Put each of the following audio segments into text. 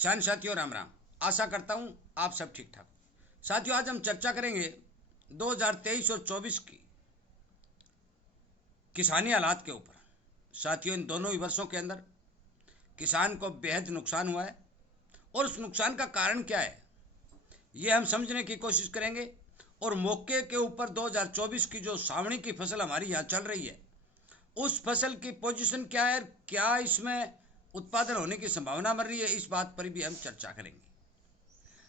किसान साथियों राम राम। आशा करता हूं आप सब ठीक ठाक। साथियों आज हम चर्चा करेंगे 2023 और 24 की किसानी हालात के ऊपर। साथियों इन दोनों ही वर्षों के अंदर किसान को बेहद नुकसान हुआ है और उस नुकसान का कारण क्या है ये हम समझने की कोशिश करेंगे। और मौके के ऊपर 2024 की जो सावणी की फसल हमारी यहाँ चल रही है उस फसल की पोजीशन क्या है, क्या इसमें उत्पादन होने की संभावना बन रही है, इस बात पर भी हम चर्चा करेंगे।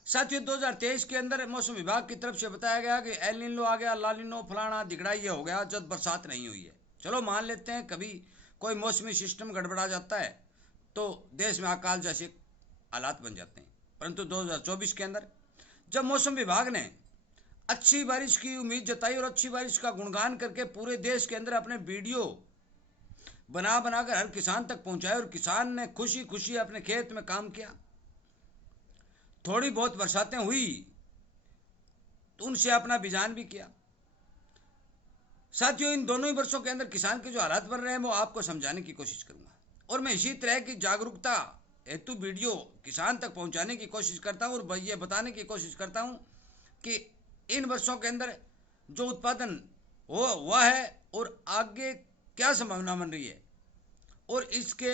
साथियों 2023 के अंदर मौसम विभाग की तरफ से बताया गया कि एल नीनो आ गया, ला नीनो फलाना दिगड़ा ये हो गया जब बरसात नहीं हुई है। चलो मान लेते हैं कभी कोई मौसमी सिस्टम गड़बड़ा जाता है तो देश में अकाल जैसे हालात बन जाते हैं। परंतु 2024 के अंदर जब मौसम विभाग ने अच्छी बारिश की उम्मीद जताई और अच्छी बारिश का गुणगान करके पूरे देश के अंदर अपने वीडियो बना बनाकर हर किसान तक पहुंचाए और किसान ने खुशी खुशी अपने खेत में काम किया, थोड़ी बहुत बरसातें हुई तो उनसे अपना बिजान भी किया। साथियों इन दोनों ही वर्षों के अंदर किसान के जो हालात बन रहे हैं वो आपको समझाने की कोशिश करूंगा और मैं इसी तरह की जागरूकता हेतु वीडियो किसान तक पहुंचाने की कोशिश करता हूं और ये बताने की कोशिश करता हूं कि इन वर्षों के अंदर जो उत्पादन हुआ है और आगे क्या संभावना बन रही है और इसके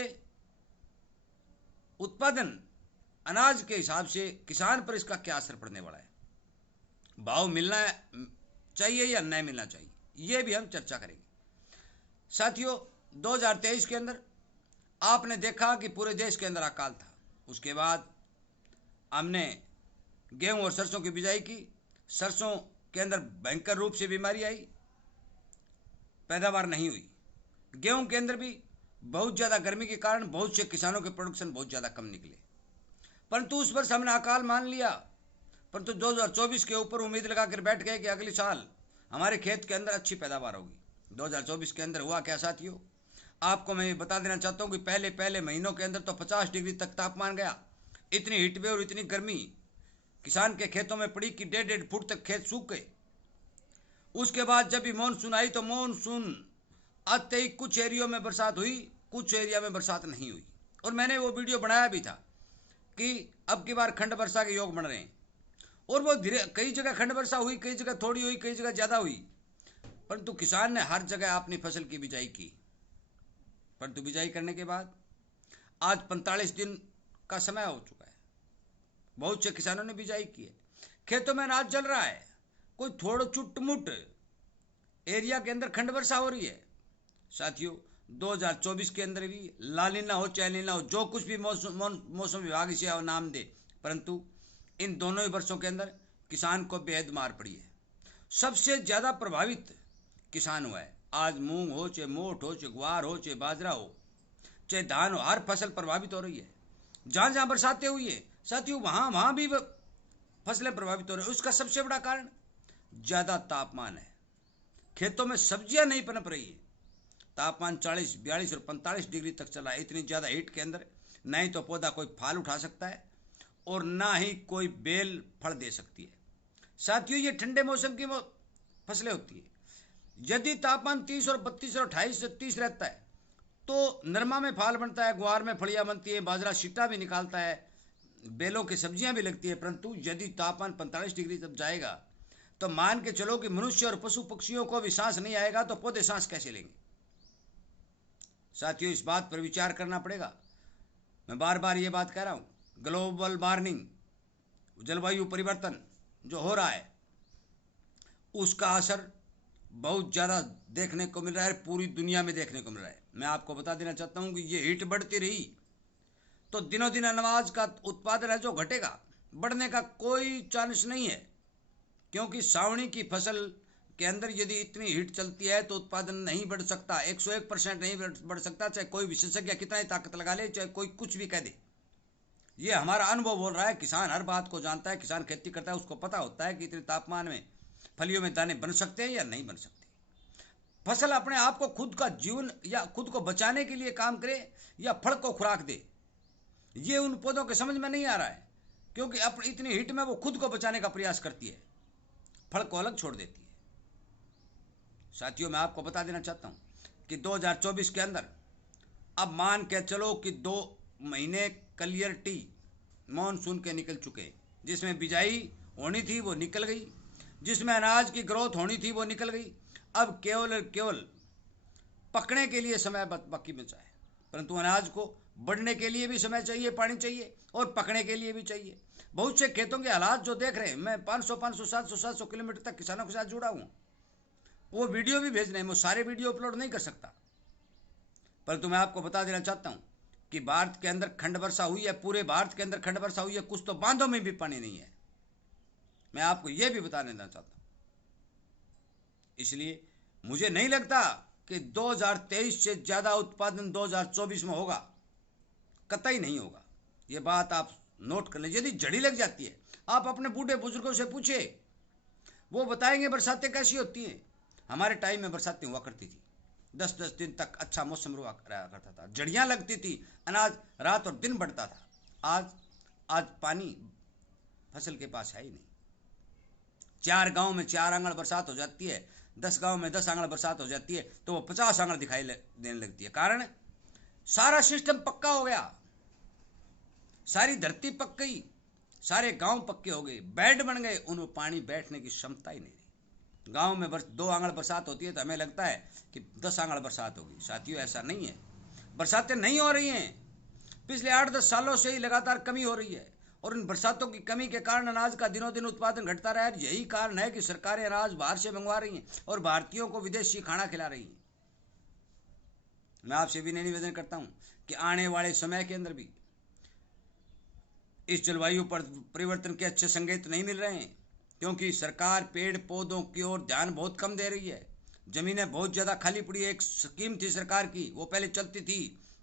उत्पादन अनाज के हिसाब से किसान पर इसका क्या असर पड़ने वाला है, भाव मिलना चाहिए या नहीं मिलना चाहिए, ये भी हम चर्चा करेंगे। साथियों 2023 के अंदर आपने देखा कि पूरे देश के अंदर अकाल था। उसके बाद हमने गेहूं और सरसों की बिजाई की। सरसों के अंदर भयंकर रूप से बीमारी आई, पैदावार नहीं हुई। गेहूं के अंदर भी बहुत ज़्यादा गर्मी के कारण बहुत से किसानों के प्रोडक्शन बहुत ज़्यादा कम निकले। परंतु उस वर्ष हमने अकाल मान लिया, परंतु 2024 के ऊपर उम्मीद लगाकर बैठ गए कि अगले साल हमारे खेत के अंदर अच्छी पैदावार होगी। 2024 के अंदर हुआ क्या साथियों, आपको मैं बता देना चाहता हूं कि पहले पहले महीनों के अंदर तो 50 डिग्री तक तापमान गया। इतनी हीटवेव और इतनी गर्मी किसान के खेतों में पड़ी कि 1.5 फुट तक खेत सूख गए। उसके बाद जब भी मानसून आई तो मानसून आते ही कुछ एरियो में बरसात हुई, कुछ एरिया में बरसात नहीं हुई। और मैंने वो वीडियो बनाया भी था कि अब की बार खंड वर्षा के योग बन रहे हैं और वो धीरे कई जगह खंड वर्षा हुई, कई जगह थोड़ी हुई, कई जगह ज़्यादा हुई। परंतु किसान ने हर जगह अपनी फसल की बिजाई की। परंतु बिजाई करने के बाद आज 45 दिन का समय हो चुका है, बहुत से किसानों ने बिजाई की है, खेतों में अनाज जल रहा है। कोई थोड़ा चुटमुट एरिया के अंदर खंड वर्षा हो रही है। साथियों 2024 के अंदर भी ला नीना हो चाहे नीना हो, जो कुछ भी मौसम विभाग इसे नाम दे, परंतु इन दोनों ही वर्षों के अंदर किसान को बेहद मार पड़ी है। सबसे ज़्यादा प्रभावित किसान हुआ है। आज मूंग हो चाहे मोठ हो चाहे ग्वार हो चाहे बाजरा हो चाहे धान हो, हर फसल प्रभावित हो रही है। जहाँ जहाँ बरसातें हुई है साथियों वहाँ वहाँ भी फसलें प्रभावित हो रही है। उसका सबसे बड़ा कारण ज़्यादा तापमान है। खेतों में सब्जियां नहीं पनप रही है। तापमान 40, 42 और 45 डिग्री तक चला है। इतनी ज़्यादा हीट के अंदर नहीं तो पौधा कोई फल उठा सकता है और ना ही कोई बेल फल दे सकती है। साथियों ये ठंडे मौसम की फसलें होती है। यदि तापमान 30 और 32 और 28 से 30 रहता है तो नरमा में फाल बनता है, ग्वार में फलियां बनती है, बाजरा सीटा भी निकालता है, बेलों की सब्जियां भी लगती है। परंतु यदि तापमान 45 डिग्री तक जाएगा तो मान के चलो कि मनुष्य और पशु पक्षियों को भी सांस नहीं आएगा तो पौधे सांस कैसे लेंगे। साथियों इस बात पर विचार करना पड़ेगा। मैं बार बार ये बात कह रहा हूँ, ग्लोबल वार्मिंग, जलवायु परिवर्तन जो हो रहा है उसका असर बहुत ज़्यादा देखने को मिल रहा है, पूरी दुनिया में देखने को मिल रहा है। मैं आपको बता देना चाहता हूँ कि ये हीट बढ़ती रही तो दिनों दिन अनाज का उत्पादन है जो घटेगा, बढ़ने का कोई चांस नहीं है। क्योंकि सावणी की फसल के अंदर यदि इतनी हीट चलती है तो उत्पादन नहीं बढ़ सकता, 101% नहीं बढ़ सकता, चाहे कोई विशेषज्ञ कितना ही ताकत लगा ले, चाहे कोई कुछ भी कह दे। ये हमारा अनुभव बोल रहा है। किसान हर बात को जानता है, किसान खेती करता है, उसको पता होता है कि इतने तापमान में फलियों में दाने बन सकते हैं या नहीं बन सकते। फसल अपने आप को खुद का जीवन या खुद को बचाने के लिए काम करे या फल को खुराक दे, ये उन पौधों के समझ में नहीं आ रहा है। क्योंकि अपनी इतनी हीट में वो खुद को बचाने का प्रयास करती है, फल को अलग छोड़ देती है। साथियों मैं आपको बता देना चाहता हूँ कि 2024 के अंदर अब मान के चलो कि 2 महीने क्लियरिटी मानसून के निकल चुके, जिसमें बिजाई होनी थी वो निकल गई, जिसमें अनाज की ग्रोथ होनी थी वो निकल गई। अब केवल पकने के लिए समय बाकी बचा है, परंतु अनाज को बढ़ने के लिए भी समय चाहिए, पानी चाहिए, और पकने के लिए भी चाहिए। बहुत से खेतों के हालात जो देख रहे हैं, मैं 500 700 किलोमीटर तक किसानों के साथ जुड़ा हूँ, वो वीडियो भी भेज रहे हैं। मैं सारे वीडियो अपलोड नहीं कर सकता, परंतु मैं आपको बता देना चाहता हूँ कि भारत के अंदर खंड वर्षा हुई है, पूरे भारत के अंदर खंड वर्षा हुई है, कुछ तो बांधों में भी पानी नहीं है। मैं आपको यह भी बता देना चाहता हूँ। इसलिए मुझे नहीं लगता कि 2023 से ज़्यादा उत्पादन 2024 में होगा, कतई नहीं होगा। ये बात आप नोट कर लीजिए। यदि जड़ी लग जाती है, आप अपने बूढ़े बुजुर्गों से पूछिए, वो बताएंगे बरसातें कैसी होती हैं। हमारे टाइम में बरसातें हुआ करती थी, 10-10 दिन तक अच्छा मौसम रहा करता था, जड़ियाँ लगती थी, अनाज रात और दिन बढ़ता था। आज पानी फसल के पास है ही नहीं। 4 गांव में 4 आंगड़ बरसात हो जाती है, 10 गांव में 10 आंगड़ बरसात हो जाती है, तो वो 50 आंगड़ दिखाई देने लगती है। कारण सारा सिस्टम पक्का हो गया, सारी धरती पक गई, सारे गांव पक्के हो गए, बेड बन गए, उनमें पानी बैठने की क्षमता ही नहीं रही। गांव में 2 आंगड़ बरसात होती है तो हमें लगता है कि 10 आंगड़ बरसात होगी। साथियों, ऐसा नहीं है। बरसातें नहीं हो रही हैं, पिछले 8-10 सालों से ही लगातार कमी हो रही है, और इन बरसातों की कमी के कारण अनाज का दिनों दिन उत्पादन घटता रहा है। यही कारण है कि सरकारें अनाज बाहर से मंगवा रही हैं और भारतीयों को विदेशी खाना खिला रही हैं। मैं आपसे भी निवेदन करता हूं कि आने वाले समय के अंदर भी इस जलवायु पर परिवर्तन के अच्छे संकेत नहीं मिल रहे हैं, क्योंकि सरकार पेड़ पौधों की ओर ध्यान बहुत कम दे रही है। जमीनें बहुत ज़्यादा खाली पड़ी है। एक स्कीम थी सरकार की, वो पहले चलती थी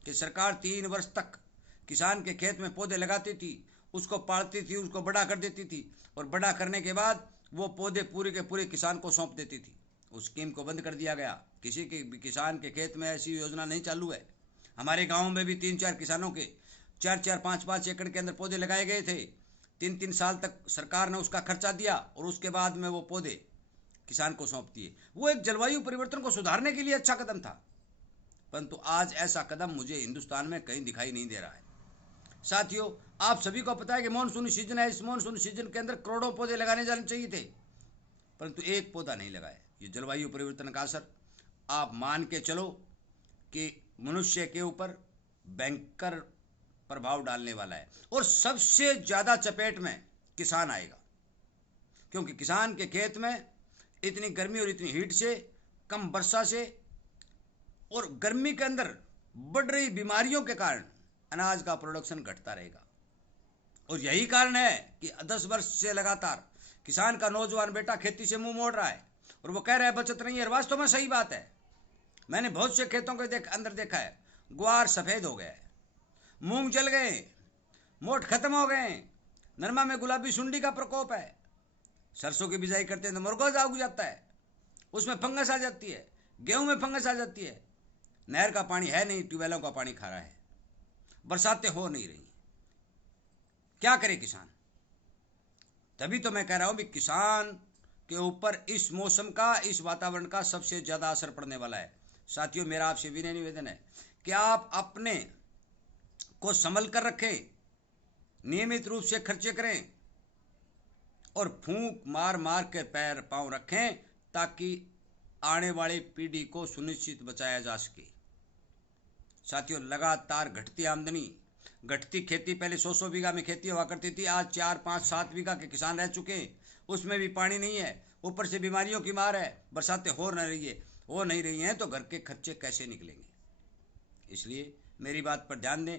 कि सरकार 3 वर्ष तक किसान के खेत में पौधे लगाती थी, उसको पालती थी, उसको बड़ा कर देती थी, और बड़ा करने के बाद वो पौधे पूरे के पूरे किसान को सौंप देती थी। उस स्कीम को बंद कर दिया गया। किसी के किसान के खेत में ऐसी योजना नहीं चालू है। हमारे गाँव में भी 3-4 किसानों के 4-4 5-5 एकड़ के अंदर पौधे लगाए गए थे। 3-3 साल तक सरकार ने उसका खर्चा दिया, और उसके बाद में वो पौधे किसान को सौंप दिए। वो एक जलवायु परिवर्तन को सुधारने के लिए अच्छा कदम था, परंतु आज ऐसा कदम मुझे हिंदुस्तान में कहीं दिखाई नहीं दे रहा है। साथियों, आप सभी को पता है कि मानसून सीजन है। इस मानसून सीजन के अंदर करोड़ों पौधे लगाने जाने चाहिए थे, परंतु एक पौधा नहीं लगाया। ये जलवायु परिवर्तन का असर आप मान के चलो कि मनुष्य के ऊपर भयंकर प्रभाव डालने वाला है, और सबसे ज़्यादा चपेट में किसान आएगा, क्योंकि किसान के खेत में इतनी गर्मी और इतनी हीट से, कम वर्षा से, और गर्मी के अंदर बढ़ रही बीमारियों के कारण अनाज का प्रोडक्शन घटता रहेगा। और यही कारण है कि 10 वर्ष से लगातार किसान का नौजवान बेटा खेती से मुंह मोड़ रहा है, और वो कह रहा है बचत नहीं है। वास्तव में सही बात है। मैंने बहुत से खेतों के अंदर देखा है, ग्वार सफ़ेद हो गया है, मूंग जल गए, मोट खत्म हो गए, नरमा में गुलाबी सुंडी का प्रकोप है, सरसों की बिजाई करते हैं तो मुरगोजा उग जाता है, उसमें फंगस आ जाती है, गेहूं में फंगस आ जाती है। नहर का पानी है नहीं, ट्यूबवेलों का पानी खा रहा है, बरसातें हो नहीं रही, क्या करे किसान। तभी तो मैं कह रहा हूं भी किसान के ऊपर इस मौसम का, इस वातावरण का सबसे ज़्यादा असर पड़ने वाला है। साथियों, मेरा आपसे विनय निवेदन है कि आप अपने को संभल कर रखें, नियमित रूप से खर्चे करें, और फूंक मार मार के पैर पांव रखें, ताकि आने वाली पीढ़ी को सुनिश्चित बचाया जा सके। साथियों, लगातार घटती आमदनी, घटती खेती, पहले 100-100 बीघा में खेती हुआ करती थी, आज 4-5-7 बीघा के किसान रह चुके हैं, उसमें भी पानी नहीं है, ऊपर से बीमारियों की मार है, बरसातें हो नहीं रही हैं, तो घर के खर्चे कैसे निकलेंगे। इसलिए मेरी बात पर ध्यान दें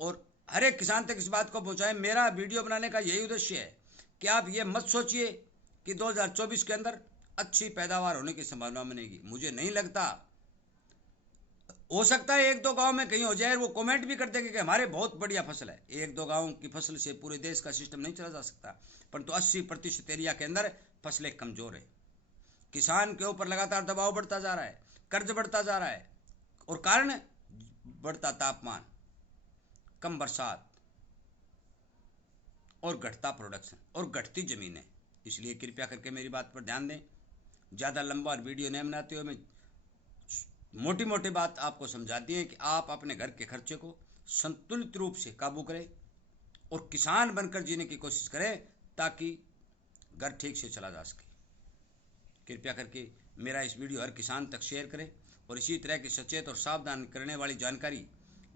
और हर एक किसान तक इस बात को पहुंचाएं। मेरा वीडियो बनाने का यही उद्देश्य है कि आप ये मत सोचिए कि 2024 के अंदर अच्छी पैदावार होने की संभावना बनेगी। मुझे नहीं लगता। हो सकता है 1-2 गांव में कहीं हो जाए, वो कमेंट भी कर देंगे कि हमारे बहुत बढ़िया फसल है। 1-2 गांव की फसल से पूरे देश का सिस्टम नहीं चला जा सकता, परंतु 80% एरिया के अंदर फसलें कमजोर है। किसान के ऊपर लगातार दबाव बढ़ता जा रहा है, कर्ज बढ़ता जा रहा है, और कारण बढ़ता तापमान, कम बरसात, और घटता प्रोडक्शन, और घटती ज़मीनें। इसलिए कृपया करके मेरी बात पर ध्यान दें। ज़्यादा लंबा वीडियो नहीं बनाते हुए मैं मोटी मोटी बात आपको समझाती है कि आप अपने घर के खर्चे को संतुलित रूप से काबू करें, और किसान बनकर जीने की कोशिश करें ताकि घर ठीक से चला जा सके। कृपया करके मेरा इस वीडियो हर किसान तक शेयर करें और इसी तरह की सचेत और सावधान करने वाली जानकारी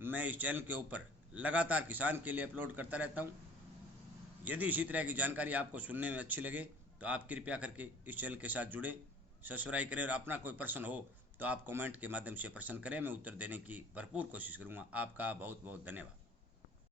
मैं इस चैनल के ऊपर लगातार किसान के लिए अपलोड करता रहता हूं। यदि इसी तरह की जानकारी आपको सुनने में अच्छी लगे तो आप कृपया करके इस चैनल के साथ जुड़े, सब्सक्राइब करें और अपना कोई प्रश्न हो तो आप कमेंट के माध्यम से प्रश्न करें, मैं उत्तर देने की भरपूर कोशिश करूंगा। आपका बहुत बहुत धन्यवाद।